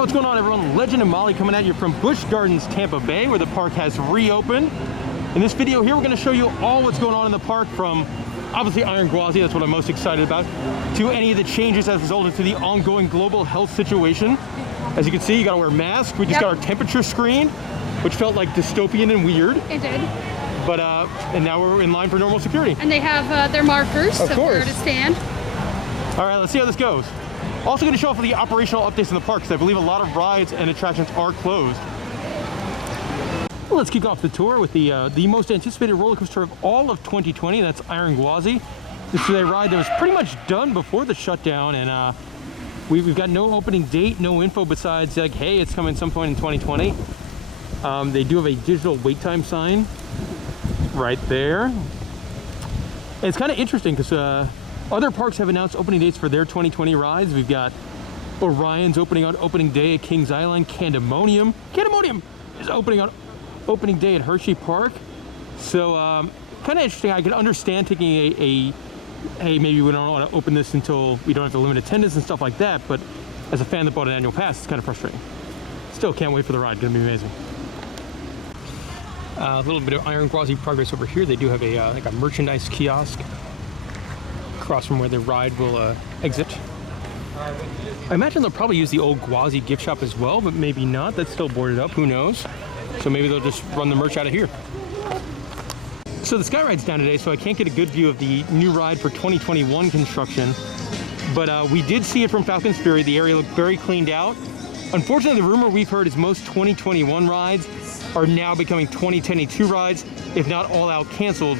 What's going on, everyone? Legend and Molly coming at you from Busch Gardens Tampa Bay, where the park has reopened. In this video here, we're going to show you all what's going on in the park, from obviously Iron Gwazi, that's what I'm most excited about, to any of the changes as resulted to the ongoing global health situation. As you can see, you got to wear a mask. We just got our temperature screened, which felt like dystopian and weird. It did. But and now we're in line for normal security. And they have their markers of where to stand. All right, let's see how this goes. Also going to show off the operational updates in the park, because I believe a lot of rides and attractions are closed. Well, let's kick off the tour with the most anticipated roller coaster of all of 2020. That's Iron Gwazi. This is a ride that was pretty much done before the shutdown, and we've got no opening date, no info besides like, hey, it's coming some point in 2020. They do have a digital wait time sign right there. And it's kind of interesting because other parks have announced opening dates for their 2020 rides. We've got Orion's opening on opening day at Kings Island. Candemonium is opening on opening day at Hershey Park. So kind of interesting. I can understand taking hey, maybe we don't want to open this until we don't have to limit attendance and stuff like that, but as a fan that bought an annual pass, it's kind of frustrating. Still can't wait for the ride. It's gonna be amazing. A little bit of Iron Gwazi progress over here. They do have a like a merchandise kiosk across from where the ride will exit. I imagine they'll probably use the old Gwazi gift shop as well, but maybe not. That's still boarded up, who knows? So maybe they'll just run the merch out of here. So the Sky Ride's down today, so I can't get a good view of the new ride for 2021 construction. But we did see it from Falcon's Fury. The area looked very cleaned out. Unfortunately, the rumor we've heard is most 2021 rides are now becoming 2022 rides, if not all out canceled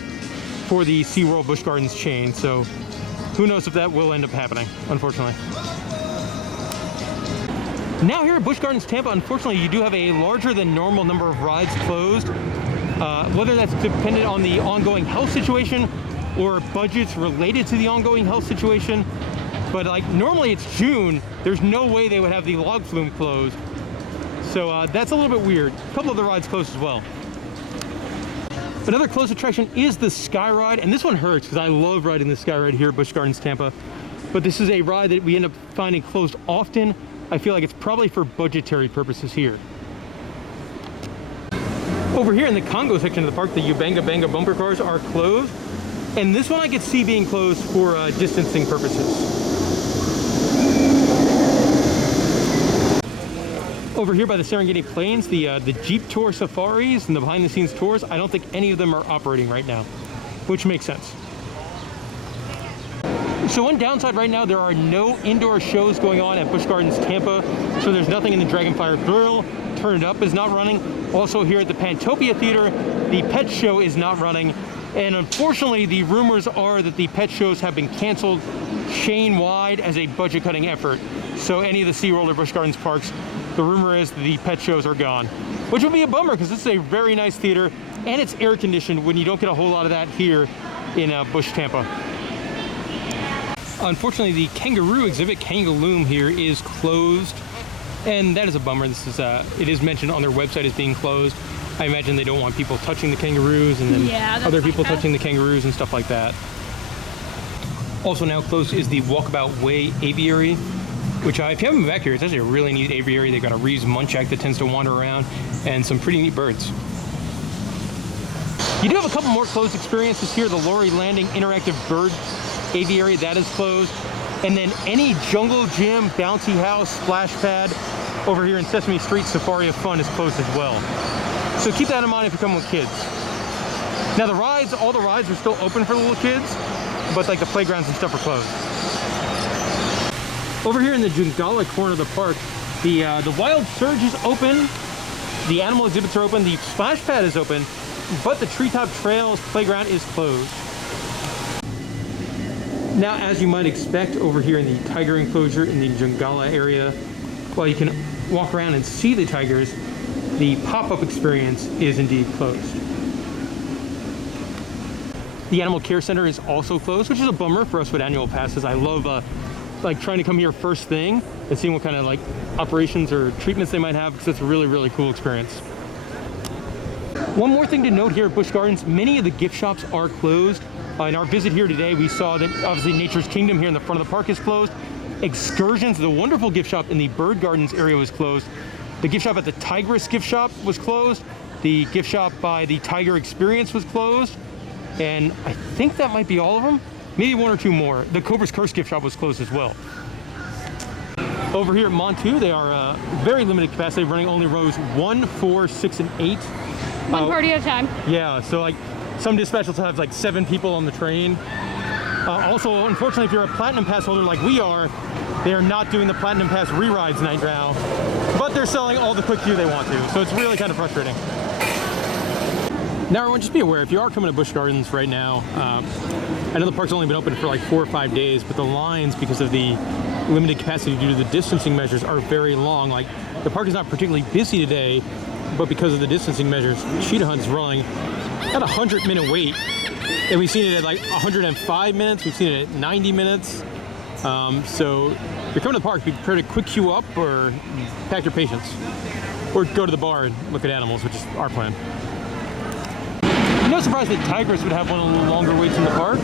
for the SeaWorld Busch Gardens chain. So who knows if that will end up happening, unfortunately. Now here at Busch Gardens Tampa, unfortunately, you do have a larger than normal number of rides closed. Whether that's dependent on the ongoing health situation or budgets related to the ongoing health situation. But like normally it's June, there's no way they would have the log flume closed. So that's a little bit weird. A couple of the rides closed as well. Another closed attraction is the Sky Ride, and this one hurts because I love riding the Sky Ride here at Busch Gardens Tampa. But this is a ride that we end up finding closed often. I feel like it's probably for budgetary purposes here. Over here in the Congo section of the park, the Ubanga Banga bumper cars are closed. And this one I could see being closed for distancing purposes. Over here by the Serengeti Plains, the Jeep Tour safaris and the behind the scenes tours, I don't think any of them are operating right now, which makes sense. So one downside right now, there are no indoor shows going on at Busch Gardens Tampa. So there's nothing in the Dragonfire Grill. Turn It Up is not running. Also here at the Pantopia Theater, the pet show is not running. And unfortunately, the rumors are that the pet shows have been canceled chain-wide as a budget-cutting effort. So any of the SeaWorld or Busch Gardens parks, the rumor is that the pet shows are gone, which would be a bummer because this is a very nice theater and it's air-conditioned when you don't get a whole lot of that here in Busch Tampa. Unfortunately, the Kangaroo exhibit, Kangaloom here, is closed, and that is a bummer. This is it is mentioned on their website as being closed. I imagine they don't want people touching the kangaroos and then other people touching the kangaroos and stuff like that. Also now closed is the Walkabout Way Aviary, which if you haven't been back here, it's actually a really neat aviary. They've got a Reeves muntjac that tends to wander around and some pretty neat birds. You do have a couple more closed experiences here. The Lorry Landing Interactive Bird Aviary, that is closed. And then any jungle gym, bouncy house, splash pad over here in Sesame Street, Safari of Fun is closed as well. So keep that in mind if you're coming with kids. Now the rides, all the rides are still open for the little kids, but like the playgrounds and stuff are closed. Over here in the Jungala corner of the park, the Wild Surge is open, the animal exhibits are open, the splash pad is open, but the Treetop Trails playground is closed. Now, as you might expect, over here in the tiger enclosure in the Jungala area, while you can walk around and see the tigers, the pop-up experience is indeed closed. The Animal Care Center is also closed, which is a bummer for us with annual passes. I love like trying to come here first thing and seeing what kind of like operations or treatments they might have, because it's a really, really cool experience. One more thing to note here at Busch Gardens, many of the gift shops are closed. In our visit here today, we saw that obviously Nature's Kingdom here in the front of the park is closed. excursions. The wonderful gift shop in the Bird Gardens area was closed. The gift shop at the Tigress gift shop was closed. The gift shop by the Tiger Experience was closed. And I think that might be all of them. Maybe one or two more. The Cobra's Curse gift shop was closed as well. Over here at Montu, they are very limited capacity, running only rows 1, 4, 6, and 8. One party at a time. Yeah, so like some dispatches will have like 7 people on the train. Also, unfortunately, if you're a Platinum Pass holder like we are, they are not doing the Platinum Pass re-rides night now, but they're selling all the quick queue they want to, so it's really kind of frustrating. Now everyone, just be aware, if you are coming to Busch Gardens right now, I know the park's only been open for like 4 or 5 days, but the lines, because of the limited capacity due to the distancing measures, are very long. Like, the park is not particularly busy today, but because of the distancing measures, Cheetah Hunt's running at a 100-minute wait. And we've seen it at like 105 minutes, we've seen it at 90 minutes. So if you're coming to the park, be prepared to quick queue up or pack your patience. Or go to the bar and look at animals, which is our plan. I'm not surprised that Tigress would have one of the longer waits in the park,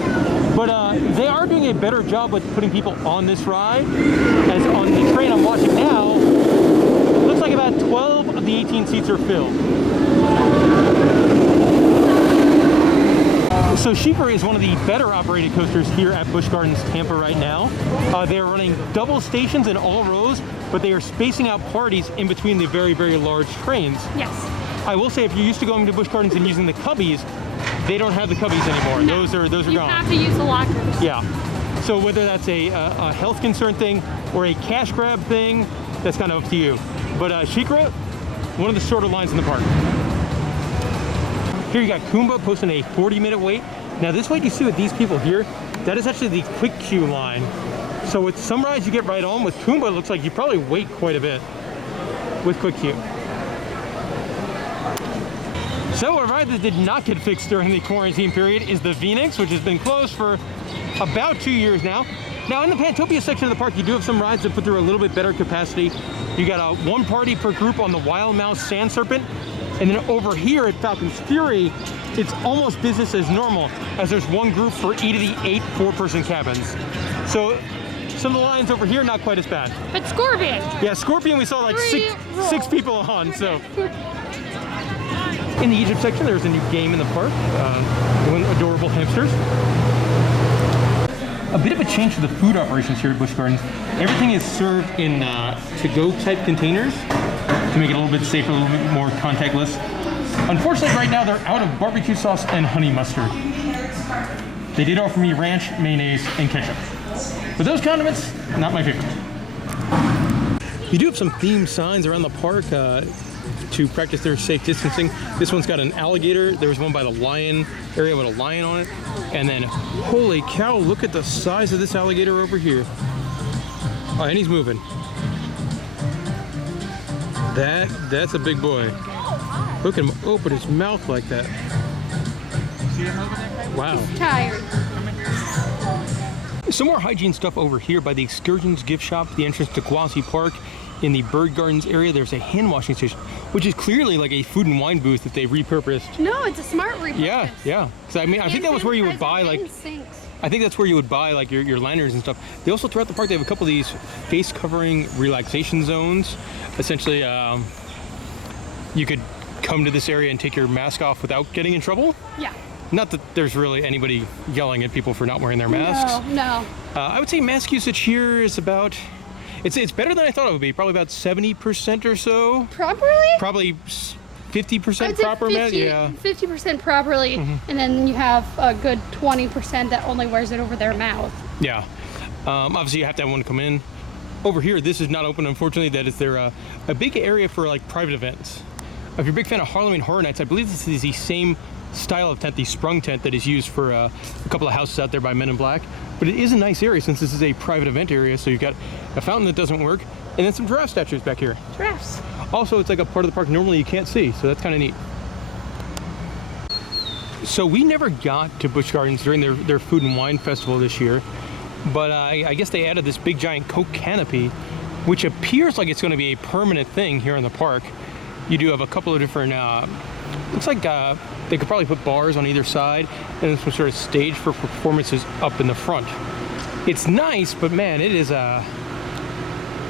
but they are doing a better job with putting people on this ride. As on the train I'm watching now, looks like about 12 of the 18 seats are filled. So Sheeper is one of the better operated coasters here at Busch Gardens Tampa right now. They are running double stations in all rows, but they are spacing out parties in between the very, very large trains. Yes. I will say, if you're used to going to Busch Gardens and using the cubbies, they don't have the cubbies anymore. No. Those are you gone. You have to use the lockers. Yeah. So whether that's a health concern thing or a cash grab thing, that's kind of up to you. But Shikra, one of the shorter lines in the park. Here you got Kumba posting a 40-minute wait. Now this wait you see with these people here, that is actually the quick queue line. So with some rides you get right on. With Kumba, it looks like you probably wait quite a bit with quick queue. So a ride that did not get fixed during the quarantine period is the Phoenix, which has been closed for about 2 years now. Now in the Pantopia section of the park, you do have some rides that put through a little bit better capacity. You got one party per group on the Wild Mouse Sand Serpent. And then over here at Falcon's Fury, it's almost business as normal, as there's one group for each of the 8 4-person cabins. So some of the lines over here, not quite as bad. But Scorpion. Yeah, Scorpion we saw like six people on, so. In the Egypt section, there's a new game in the park, adorable hamsters. A bit of a change to the food operations here at Busch Gardens. Everything is served in to-go type containers to make it a little bit safer, a little bit more contactless. Unfortunately, right now they're out of barbecue sauce and honey mustard. They did offer me ranch, mayonnaise, and ketchup. But those condiments, not my favorite. You do have some themed signs around the park to practice their safe distancing. This one's got an alligator. There was one by the lion area with a lion on it. And then, holy cow, look at the size of this alligator over here. Oh, and he's moving. That's a big boy. Look at him open his mouth like that. Wow. He's tired. Some more hygiene stuff over here by the Excursions gift shop, the entrance to Gwazi Park. In the Bird Gardens area, there's a hand washing station, which is clearly like a food and wine booth that they've repurposed. No, it's a smart repurpose. Yeah, yeah. Because I mean, I think that was where you would buy like. I think that's where you would buy like your liners and stuff. They also throughout the park they have a couple of these face covering relaxation zones. Essentially, you could come to this area and take your mask off without getting in trouble. Yeah. Not that there's really anybody yelling at people for not wearing their masks. No. I would say mask usage here is about. It's better than I thought it would be. Probably about 70% or so. Properly? Probably 50% proper mask. Yeah. 50% properly, and then you have a good 20% that only wears it over their mouth. Yeah. Obviously, you have to have one come in. Over here, this is not open, unfortunately. That is their a big area for like private events. If you're a big fan of Halloween Horror Nights, I believe this is the same style of tent, the sprung tent that is used for a couple of houses out there by Men in Black. But it is a nice area since this is a private event area, so you've got a fountain that doesn't work, and then some giraffe statues back here. Giraffes. Also, it's like a part of the park normally you can't see, so that's kind of neat. So we never got to Busch Gardens during their food and wine festival this year, but I guess they added this big giant Coke canopy, which appears like it's going to be a permanent thing here in the park. You do have a couple of different, looks like they could probably put bars on either side and then some sort of stage for performances up in the front. It's nice, but man, it is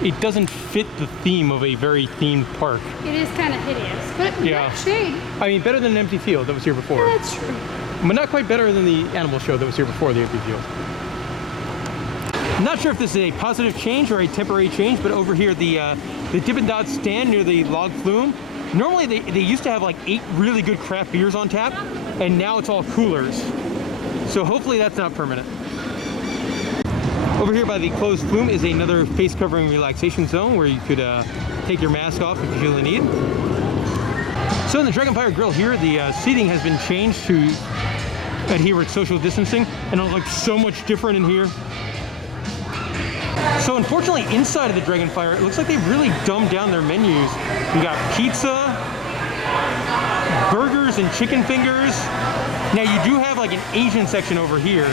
it doesn't fit the theme of a very themed park. It is kind of hideous, but Yeah. shade. I mean, better than an empty field that was here before. Yeah, that's true. But not quite better than the animal show that was here before the empty field. I'm not sure if this is a positive change or a temporary change, but over here, the Dippin Dots stand near the log flume, normally they used to have like 8 really good craft beers on tap, and now it's all coolers. So hopefully that's not permanent. Over here by the closed flume is another face covering relaxation zone where you could take your mask off if you feel the need. So in the Dragonfire Grill here, the seating has been changed to adhere with social distancing, and it looks so much different in here. So unfortunately, inside of the Dragonfire, it looks like they've really dumbed down their menus. We got pizza, burgers, and chicken fingers. Now you do have like an Asian section over here,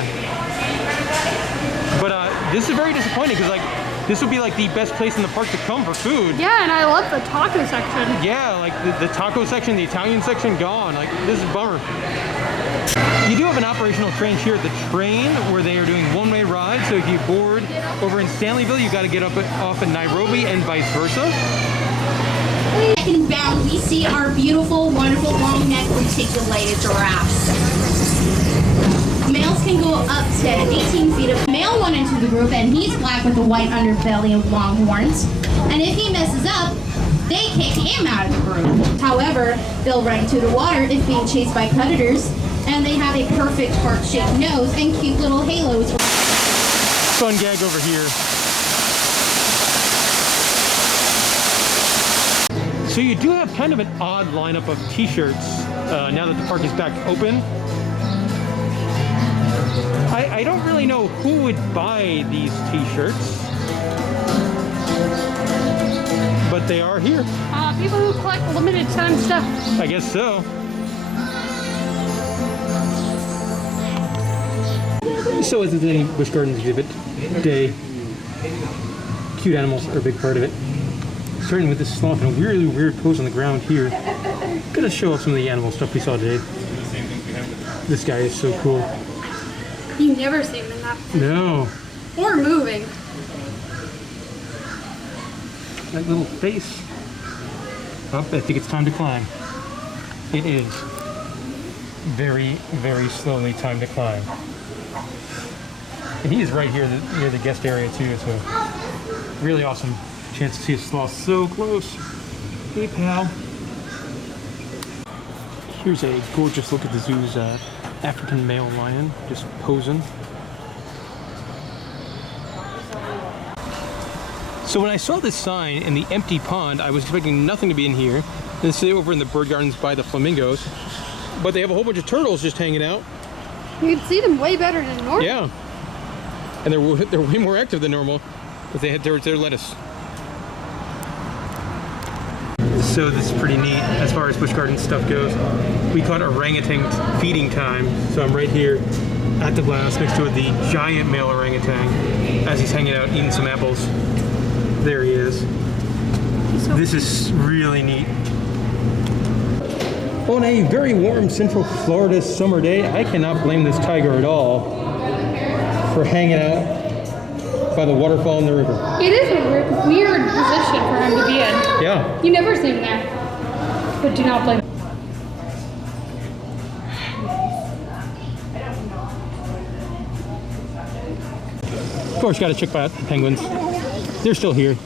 but this is very disappointing because like this would be like the best place in the park to come for food. Yeah, and I love the taco section. Yeah, like the taco section, the Italian section gone. Like this is a bummer. You do have an operational change here at the train where they are doing one-way rides. So if you board over in Stanleyville, you got to get off in Nairobi and vice versa. Inbound, we see our beautiful, wonderful, long-necked, reticulated giraffes. Males can go up to 18 feet. A male went into the group, and he's black with a white underbelly and long horns. And if he messes up, they kick him out of the group. However, they'll run to the water if being chased by predators, and they have a perfect heart-shaped nose and cute little halos. Fun gag over here. So you do have kind of an odd lineup of t-shirts now that the park is back open. I don't really know who would buy these t-shirts, but they are here. People who collect limited time stuff. I guess so. So as with any Busch Gardens exhibit day, cute animals are a big part of it. Starting with this sloth in a really weird pose on the ground here. Gonna show off some of the animal stuff we saw today. This guy is so cool. You never see them in that position. No. Or moving. That little face. Oh, I think it's time to climb. It is very, very slowly time to climb. And he is right here near the guest area too, so really awesome chance to see a sloth so close. Hey pal. Here's a gorgeous look at the zoo's African male lion, just posing. So when I saw this sign in the empty pond, I was expecting nothing to be in here. This is over in the bird gardens by the flamingos. But they have a whole bunch of turtles just hanging out. You can see them way better than normal. Yeah. And they're way more active than normal because they had their lettuce. So this is pretty neat as far as Busch Gardens stuff goes. We call it orangutan feeding time. So I'm right here at the glass next to the giant male orangutan as he's hanging out eating some apples. There he is. This is really neat. On a very warm Central Florida summer day, I cannot blame this tiger at all for hanging out by the waterfall in the river. It is a weird position for him to be in. Yeah. You never see him there. But do not blame him. Of course, you gotta check out the penguins. They're still here.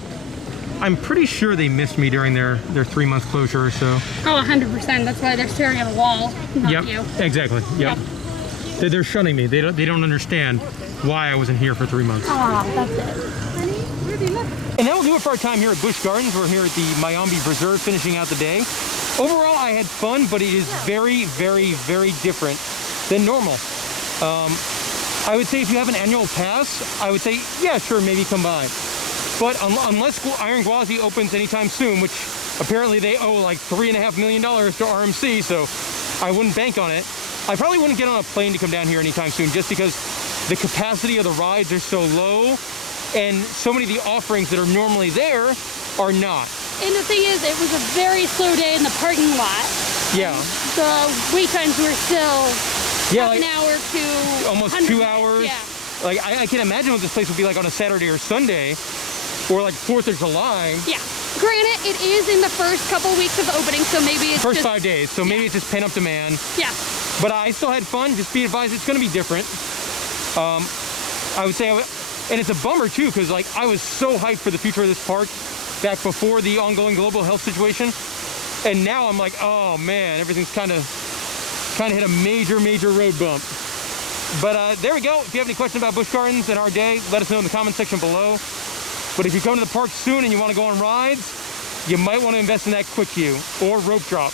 I'm pretty sure they missed me during their 3-month closure or so. Oh, 100%. That's why they're staring at a wall, not Yep, you. exactly. Yep. They're shunning me. They don't understand why I wasn't here for 3 months. Oh, that's it. Honey, where do you look? And that'll do it for our time here at Busch Gardens. We're here at the Mayombe Preserve finishing out the day. Overall, I had fun, but it is very, very, very different than normal. I would say if you have an annual pass, I would say, yeah, sure, maybe come by. But unless Iron Gwazi opens anytime soon, which apparently they owe like $3.5 million to RMC, so I wouldn't bank on it. I probably wouldn't get on a plane to come down here anytime soon just because the capacity of the rides are so low and so many of the offerings that are normally there are not. And the thing is, it was a very slow day in the parking lot. Yeah. The wait times were still Yeah, half an hour to almost 2 hours. Yeah. Like I can imagine what this place would be like on a Saturday or Sunday. or like 4th of July. Yeah. Granted, it is in the first couple weeks of opening, so maybe it's First just, 5 days, so maybe it's just pent up demand. Yeah. But I still had fun. Just be advised, it's going to be different. I would say, and it's a bummer too, because like I was so hyped for the future of this park back before the ongoing global health situation, and now I'm like, oh man, everything's kind of hit a major road bump. But there we go. If you have any questions about Busch Gardens and our day, let us know in the comment section below. But if you come to the park soon and you want to go on rides, you might want to invest in that quick queue or rope drop.